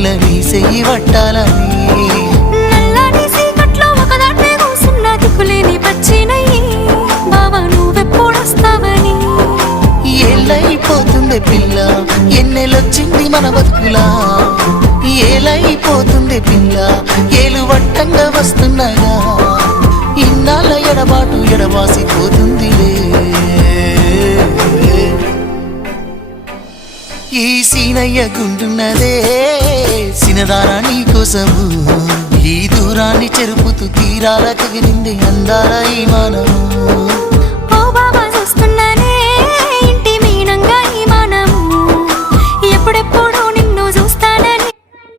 పిల్ల నీ చెయ్యి పట్టాలని నల్లని సీకట్లో ఒకదాన్నే కూసున్న దిక్కులేని పచ్చినయ్యి బావా నువ్వెప్పుడొస్తావని ఏళ్ళైపోతుంది పిల్ల ఎన్నెలొచ్చింది మన బతుకులా ఏలైపోతుంది పిల్ల ఏలు వట్టంగా వస్తున్నాగా ఇన్నాళ్ళ ఎడబాటు ఎడవాసిపోతుందిలే ఈ సీనయ్య గుంటున్నదే సినదారా నీ కోసము ఈ దూరాన్ని చెరుపుతూ తీరాల కగిలింది అందాల ఈ మానము